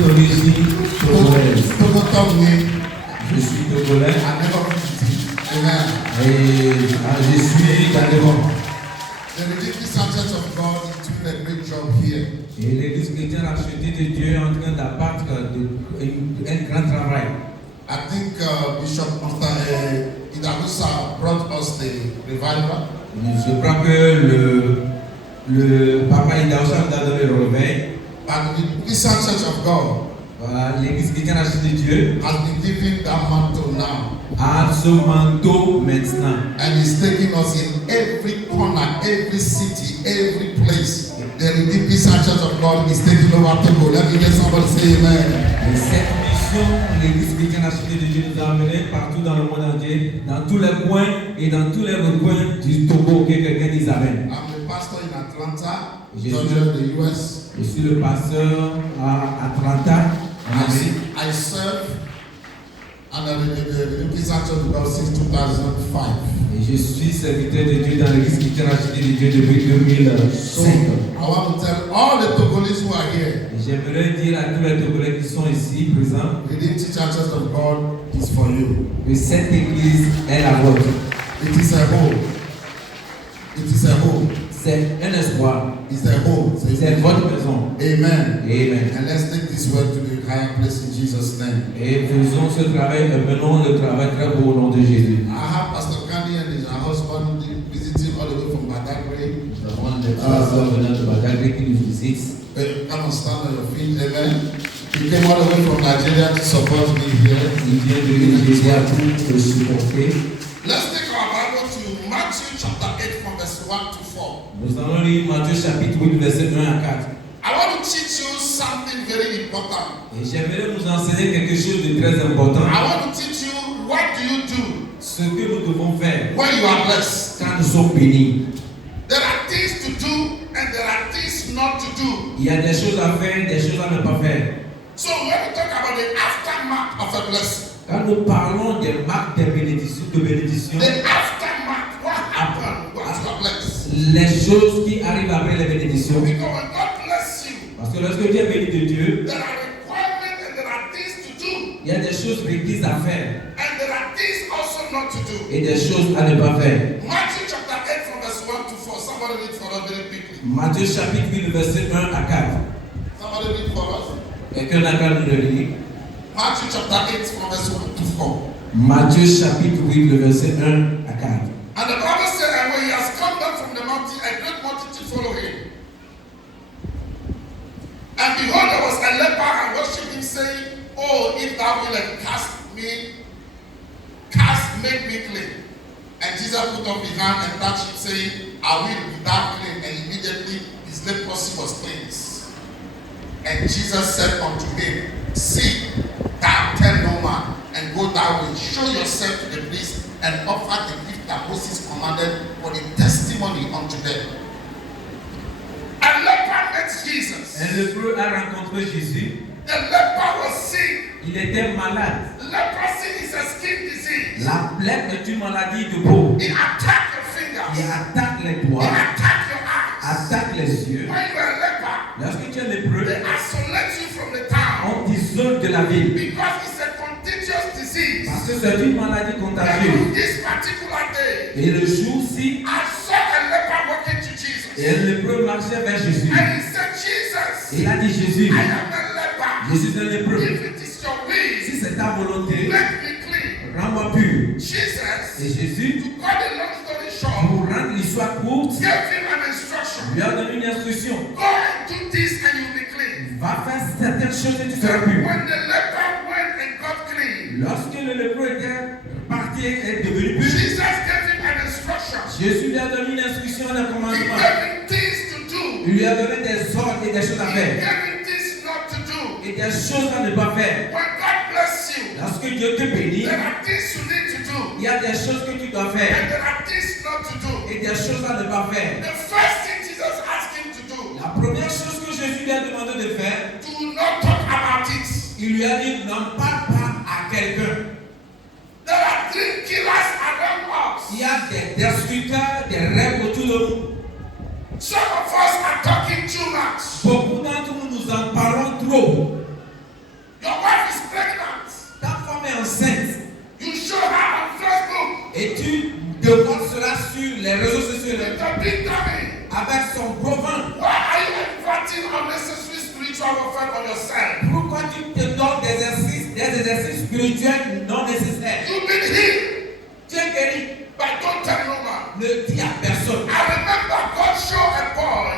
d'origine togolaise. Je suis togolais. Amen. Et je suis camerounais. The Redeemed Church of God is doing a great job here. Et l'église chrétienne Archevêché de Dieu est en train d'abattre un grand travail. I think Bishop Master Idarusa brought us the revival. Je crois que le papa Idarusa nous a donné le réveil. But the Christian Church of God L'église chrétienne Archevêché de Dieu has been given that mantle now. a ce manteau maintenant. And is taking us in every corner, every city, every place. The Redeemed Church of God is taking over Togo. Let me get somebody say amen. Et cette mission, l'église chrétienne Archevêché de Dieu nous a amenés partout dans le monde entier, dans tous les coins et dans tous les recoins du Togo que quelqu'un dise amen. I'm the pastor in Atlanta, Georgia, the US. Je suis le pasteur à Atlanta. I serve under the Church of God since 2005. Et je suis serviteur de Dieu dans l'église chrétienne Archevêché de Dieu depuis 2005. So I want to tell all the Togolese who are here, Et j'aimerais dire à tous les Togolais qui sont ici présents the Redeemed Church of God is for you. que cette église est la vôtre. It is a home. It is a home. C'est un espoir. It's a home. So C'est votre maison. amen. Amen. And let's take this word to the higher place in Jesus' name. Et faisons ce travail, menons le travail très beau au nom de Jésus. I have Pastor Candy and her husband visiting all the way from Badagry. Nous avons des pasteurs venant de Badagry qui nous visitent. Come and stand on your feet, amen. He came all the way from Nigeria to support me here. Il vient de Nigeria pour te supporter. Let's take our Bible to Matthew chapter 8 from verse 1 to 4. Nous allons lire Matthieu chapitre 8, verset 1 à 4. I want to teach you something very important. Et j'aimerais vous enseigner quelque chose de très important. I want to teach you what do you do Ce que nous devons faire when you are blessed. quand nous sommes bénis. There are things to do and there are things not to do. Il y a des choses à faire, des choses à ne pas faire. So when we talk about the aftermath of a blessing, Quand nous parlons des marques de bénédiction, the aftermath, what happened once you are blessed? les choses qui arrivent après les bénédictions. Because when God bless you, Parce que lorsque Dieu est béni de Dieu, there are requirements and there are things to do. il y a des choses requises à faire And there are things also not to do. et des choses à ne pas faire. Matthew chapter 8 from verse 1 to 4. Somebody read for us very quickly. Matthieu chapitre 8, verset 1 à 4. Somebody read for us. Quelqu'un n'a qu'à nous le lire. Matthew chapter 8 from verse 1 to 4. Matthieu chapitre 8, le verset 1 à 4. And the Bible said, and when he has come down from the mountain, a great multitude followed him. And behold, there was a leper and worshipped him, saying, Oh, if thou wilt make me clean. And Jesus put up his hand and touched him, saying, I will be thou clean. And immediately his leprosy was cleansed. And Jesus said unto him, See, thou tell no man, and go thy way, show yourself to the priest, and offer the gift that Moses commanded for the testimony unto them. A leper met Jesus. Un lépreux a rencontré Jésus. The leper was sick. Il était malade. Leprosy is a skin disease. La plaie est une maladie de peau. It attacks your fingers. Il attaque les It doigts, attacks your eyes. attaque les yeux. When you're a leper, Lorsque tu es lépreux, they isolate you from the town on t'isole de la ville. because it's a contagious disease. Parce que c'est une maladie And contagieuse. this particular day, Et le jour-ci, I saw a leper walking to Jesus. et un lépreux marchait vers Jésus. And he said, Jesus, Et il a dit, Jésus, I am a leper. je suis un lépreux. If it is your will, Si c'est ta volonté, make me clean. rends-moi pur. Jesus, Et Jésus, to cut a long story short, pour rendre l'histoire courte, gave him an instruction. lui a donné une instruction. Go and do this and you'll be clean. Va faire certaines choses et tu seras pur. When the leper went and got clean, Lorsque le lépreux était parti et devenu pur, Jesus gave him an instruction. Jésus lui a donné une instruction, un He commandement. gave him things to do. Il lui a donné des ordres et des choses à He faire. gave him things not to do. Et des choses à ne pas faire. When God bless you, Lorsque Dieu te bénit, there are things you need to do. il y a des choses que tu dois And faire. there are things not to do. Et des choses à ne pas faire. The first thing Jesus asked him to do, La première chose que Jésus lui a demandé de faire, do not talk about it. il lui a dit, n'en parle pas à quelqu'un. There are dream killers around us. Il y a des destructeurs, des rêves autour de nous. Some of us are talking too much. Beaucoup d'entre nous, nous en parlons trop. With a big tummy. avec son gros ventre. Why are you inflicting unnecessary spiritual warfare on yourself? Pourquoi tu te donnes des exercices spirituels non nécessaires? You've been healed, Tu es guéri. but don't tell no man. Ne dis à personne. I remember God showed a boy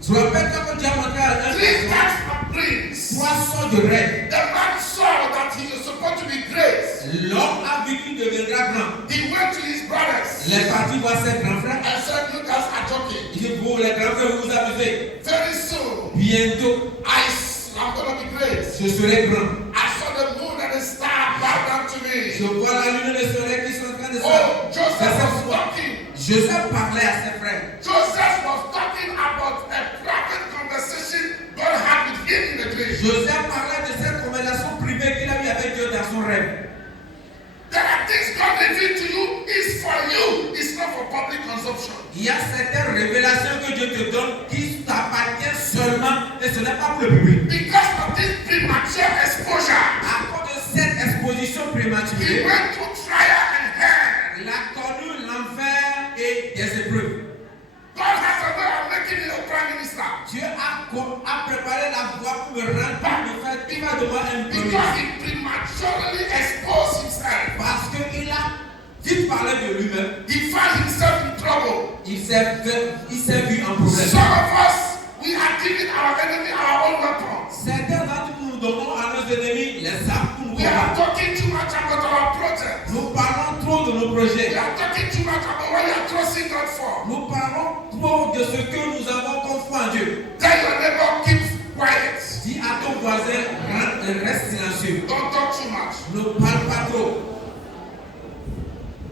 Je rappelle quand Dieu a montré à un 3 garçon types of dreams. 3 sortes de rêves. The man saw that he was supposed to be great. L'homme a vu qu'il deviendra grand. He went to his brothers Il est parti voir ses grands frères. and said, "You guys are joking. Il dit, vous, les grands frères, vous vous amusez. Very soon, Bientôt, I'm going to be great." je serai grand. I saw the moon and the star bow down to Je me. vois la lune et le soleil qui sont en train de se... Oh, Joseph was talking. Joseph parlait à ses frères. Joseph was talking about a private conversation God had with him in the dream. Joseph parlait de cette conversation privée qu'il a eu avec Dieu dans son rêve. There are things God revealed to you is for you. It's not for public consumption. Il y a certaines révélations que Dieu te donne qui t'appartiennent seulement et ce n'est pas pour le public. Because of this premature exposure, À cause de cette exposition he prématurée, went through trial and hell. il a connu l'enfer et des épreuves. God has a way of making you a prime minister. Dieu a préparé la voie pour me rendre, pour me faire vivre devant un premier. Because he prematurely exposed himself. Parce qu'il a vite parlé de lui-même, He found himself in trouble. il s'est vu en problème. Some of us, we are giving our enemy our own weapons. Certains d'entre nous donnons à nos ennemis les armes pour nous We are combattre. talking too much about our project. Nous parlons trop de nos We projets. are talking too much about what you are trusting God for. Nous parlons trop de ce que nous avons comme foi en Dieu. Tell your neighbor, keep quiet. Dis à ton voisin, reste silencieux. Don't talk too much. Ne parle pas trop.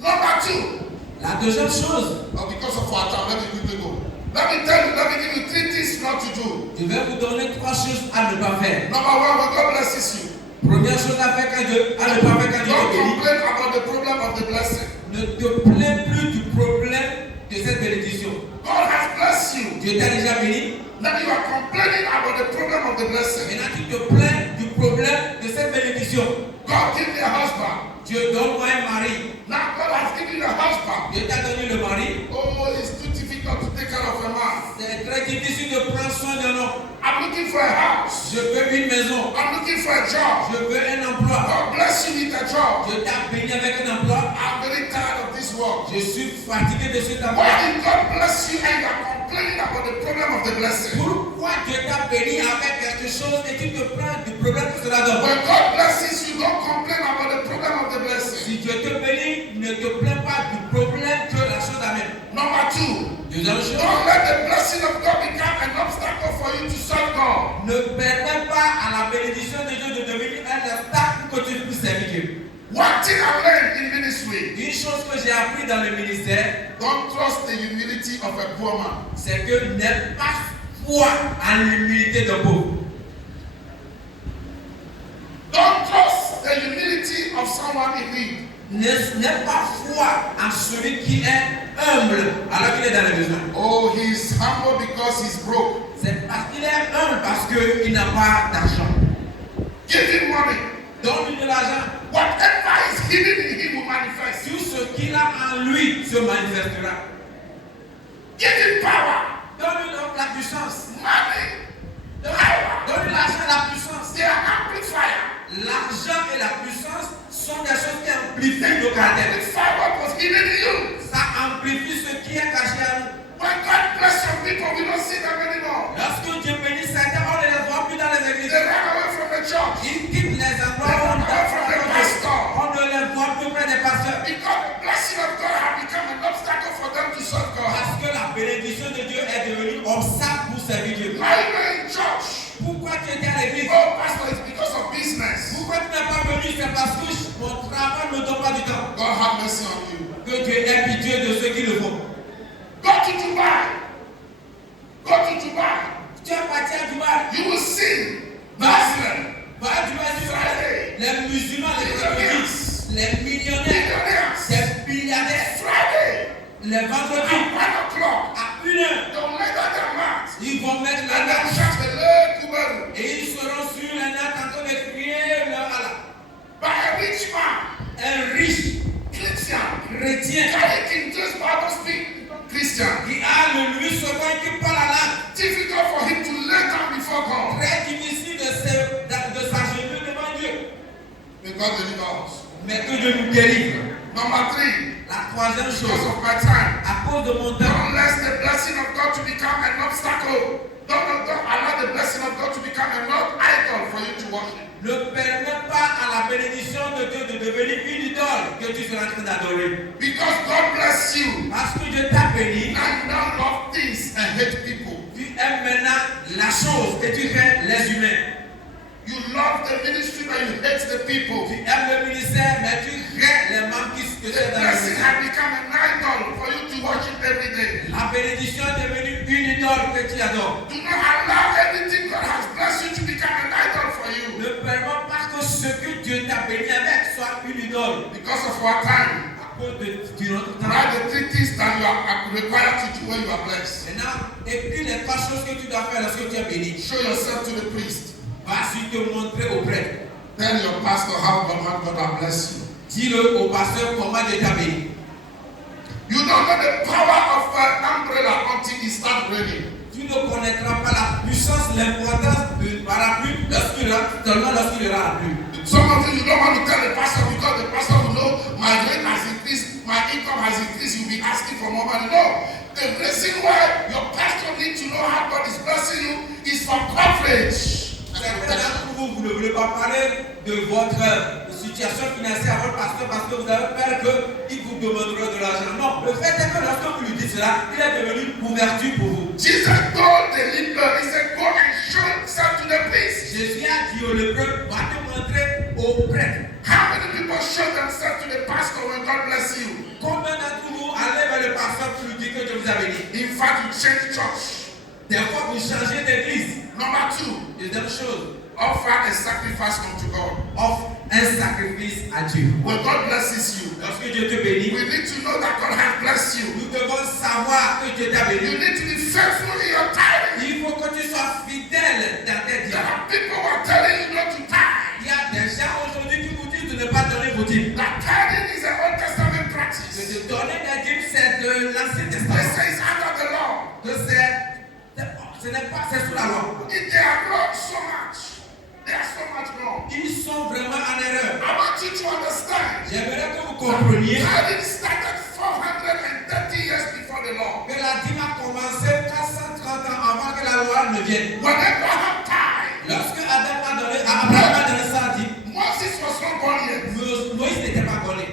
Number 2. La deuxième chose, Because of our time, let me quickly go. Let me tell you, let me give you 3 things not to do. je vais vous donner 3 choses à ne pas faire. Number 1, when God blesses you, Première chose à faire quand Dieu, à ne pas faire quand Dieu don't te bénit. complain about the problem of the blessing. Ne te plains plus du problème de cette bénédiction. God has blessed you. Dieu t'a déjà béni. Now you are complaining about the problem of the blessing. Maintenant tu te plains du problème de cette bénédiction. God give me a husband. Dieu donne-moi un mari. Now God has given you a husband. Dieu t'a donné le mari. Oh, it's too difficult to take care of a man. C'est très difficile de prendre soin d'un homme. I'm looking for a house. Je veux une maison. I'm looking for a job. Je veux un emploi. God bless you with a job. Dieu t'a béni avec un emploi. I'm very tired of this work. Je suis fatigué de cet emploi. Why did God bless you and you are complaining about the problem of the blessing? Pourquoi Dieu t'a béni avec quelque chose et tu te plains du problème que cela donne? When God blesses you, don't complain about the problem of the blessing. Si Dieu te bénit, ne te plains pas du problème que la chose amène. Number 2, Deuxième chose, don't let the blessing of God become an obstacle for you to serve God. ne permets pas à la bénédiction de Dieu de devenir un obstacle pour que tu puisses servir Dieu. One thing I learned in ministry, Une chose que j'ai appris dans le ministère, don't trust the humility of a poor man. c'est que n'aie pas foi en l'humilité d'un pauvre. Don't trust the humility of someone in need. N'aie pas foi en celui qui est humble alors qu'il est dans les besoins. Oh, he's humble because he's broke. C'est parce qu'il est humble parce qu'il n'a pas d'argent. Give him money. Donne-lui de l'argent. Whatever is hidden in him will manifest. Tout ce qu'il a en lui se manifestera. Give him power. Donne-lui donc la puissance. Money. Power. Donne-lui l'argent et la puissance. They are amplifier. L'argent et la puissance sont des choses qui amplifient nos caractères. Amplify what was hidden in you. Ça amplifie ce qui est caché à nous. When God bless some people, we don't see them anymore. Lorsque Dieu bénit certains, on ne les voit plus dans les They églises. run away from the church. Ils quittent les endroits où on ne les voit plus près des pasteurs. Because the blessing of God has become an obstacle for them to serve God. Parce que la bénédiction de Dieu est devenue obstacle pour servir Dieu. Why are you in church? Pourquoi tu étais à l'église? Oh, pastor, it's because of business. Pourquoi tu n'es pas venu? C'est parce que mon travail ne donne pas du temps. God have mercy on you. Que Dieu ait pitié de ceux qui le font. Go to Dubai. Go to Dubai. Tu es parti à Dubaï. You will see Va Muslim, à Dubaï, tu vas aller. Les musulmans, les vendredis, les millionnaires, millionaires, les milliardaires, Friday, les vendredis, at 1 o'clock. à 1h, Don't let that mat. ils vont mettre la And natte then shout the Lord Kubaru. et ils seront sur la natte en train de crier leur Allah. By a rich man, Un riche Christian, chrétien King James Bible speak Christian. qui a God deliver us. Mais que Dieu nous délivre. Number 3, La troisième because chose, of my time, à cause de mon temps, don't let the blessing of God to become an obstacle. Don't allow the blessing of God to become an idol for you to worship. ne permets pas à la bénédiction de Dieu de devenir une idole que tu seras en train d'adorer. Because God bless you, Parce que Dieu t'a béni, and you don't love things and hate people. tu aimes maintenant la chose et tu hais les humains. You love the ministry but you hate the people. Tu aimes le ministère, mais tu hais les membres qui se The sont dans le blessing ministère. has become an idol for you to worship every day. La bénédiction est devenue une idole que tu adores. Do not allow anything God has blessed you to become an idol for you. Ne permets pas que ce que Dieu t'a béni avec soit une idole. Because of our time, À cause de notre temps. write the 3 things that you are required to do when you are blessed. Maintenant, écris les 3 choses que tu dois faire lorsque tu es béni. Show yourself to the priest. Vas-y te montrer au prêtre. Tell your pastor how God has blessed you. Dis-le au pasteur comment Dieu t'a béni. You don't know the power of an umbrella until it starts raining. Tu ne connaîtras pas la puissance, l'importance du parapluie seulement lorsqu'il y aura la pluie. Some of you don't want to tell the pastor because the pastor will know my rate has increased, my income has increased, you'll be asking for more money. No. The reason why your pastor needs to know how God is blessing you is for coverage. Certains d'entre vous, vous ne voulez pas parler de votre situation financière à votre pasteur parce que vous avez peur qu'il vous demandera de l'argent. Non, le fait est que lorsque vous lui dites cela, il est devenu une couverture pour vous. Jesus told the leper, he said, go and show yourself to the priest. Jésus a dit au lépreux, va te montrer au prêtre. How many people show themselves to the pastor when God bless you? Combien d'entre vous allez vers le pasteur pour lui dire que Dieu vous a béni? In fact, you change church. Des fois, vous changez d'église. Number 2, Deuxième chose, offer a sacrifice unto God. offre un sacrifice à Dieu. When God blesses you, Lorsque Dieu te bénit, we need to know that God has blessed you. nous devons savoir que Dieu t'a You béni. need to be faithful in your tithing. Il faut que tu sois fidèle dans tes There dîmes. are people who are telling you not to tithe. Il y a des gens aujourd'hui qui vous disent de ne pas donner vos dîmes. That tithing is an Old Testament Que practice. de donner des dîmes, c'est de l'Ancien They Testament. say it's under the law. Que ce n'est pas, c'est sous la loi. If they are wrong so much, they are so much wrong. Ils sont vraiment en erreur. I want you to understand. J'aimerais que vous compreniez Tithing started 430 years before the law. que la dîme a commencé 430 ans avant que la loi ne vienne. When Abraham died, Lorsque Adam a donné, Abraham a donné sa dîme, Moses was not born yet. Moïse n'était pas connu.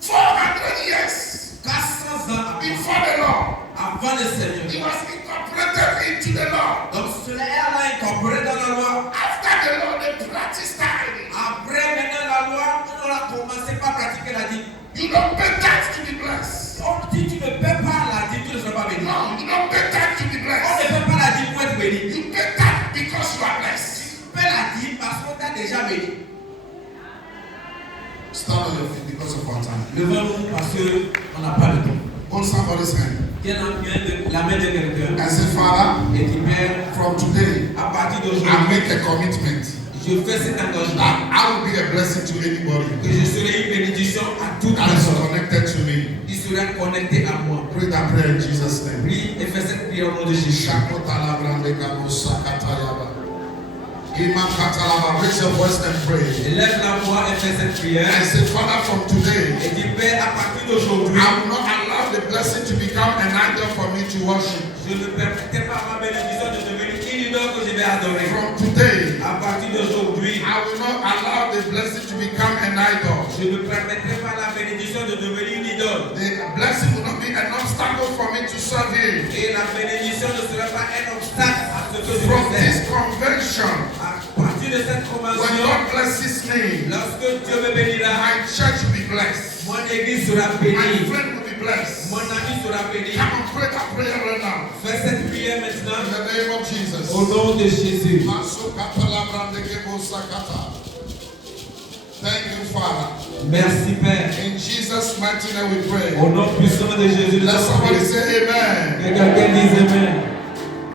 400 years 400 ans before the law, avant le Seigneur. it was incorporated into the law. Donc cela est incorporé dans la loi. After the law, they practiced tithing. Après maintenant la loi, on a commencé par pratiquer la dîme. You don't pay tax to be blessed. On dit tu ne paies pas la dîme, tu ne seras pas béni. No, you don't pay tax to be On ne blessed. paie pas la dîme pour être béni. You pay tax because you are blessed. Tu paies la dîme parce qu'on t'a déjà béni. Stand on your feet because of our time. Levons-nous parce qu'on n'a pas le temps. Hold somebody's hand Tiens la main de quelqu'un and say, Father, et dis Père, from today, à partir I d'aujourd'hui, make a commitment je fais cet engagement that I will be a blessing to que anybody je serai une bénédiction à toute that is personne connected to me. qui sera connectée à moi. Pray that prayer in Jesus' name. Prie et fais cette prière au nom de Jésus. Raise your voice and pray. Lève la voix et fais cette prière. And say, Father, from today, Et dis Père, à partir d'aujourd'hui, I will not allow the blessing to become an idol for me to worship. je ne permettrai pas ma bénédiction de devenir une idole que je vais adorer. From today, À partir d'aujourd'hui, I will not allow the blessing to become an idol. je ne permettrai pas la bénédiction de devenir une idole. The blessing will not be an obstacle for me to serve Him. Et la bénédiction ne sera pas un obstacle à ce que je From vais this faire. convention, À partir de cette when convention, God blesses me, lorsque Dieu me bénira, my church will be blessed. mon église sera My bénie. friend will be blessed. Mon ami sera béni. Come on, pray that prayer right now. Fais cette prière In maintenant the name of Jesus. au nom de Jésus. Thank you, Father. Merci Père. In Jesus' mighty name we pray. Au nom puissant de Jésus. Let somebody say amen. Que quelqu'un dise Amen.